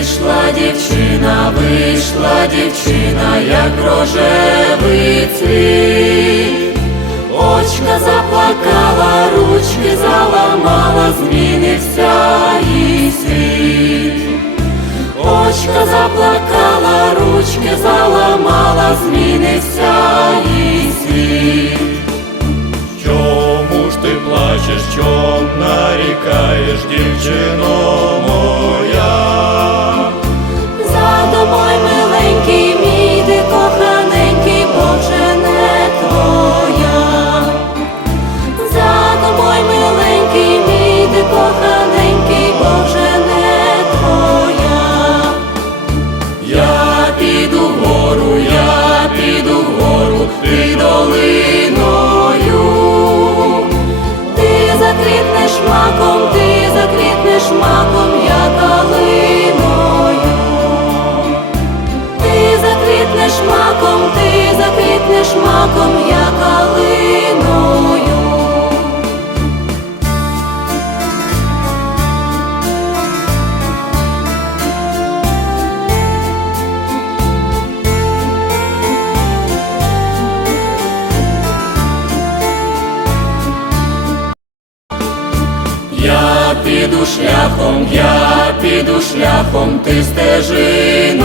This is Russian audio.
Вийшла дівчина, вийшла дівчина, як рожевий цвіт. Очка заплакала, ручки заламала, змінився її світ. Очка заплакала, ручки заламала, змінився її світ. Чому ж ти плачеш, чом нарікаєш, дівчино Маком, ти заквітнеш маком, я калиною. Ти заквітнеш маком, ти піду шляхом, я піду шляхом, ти стежиною.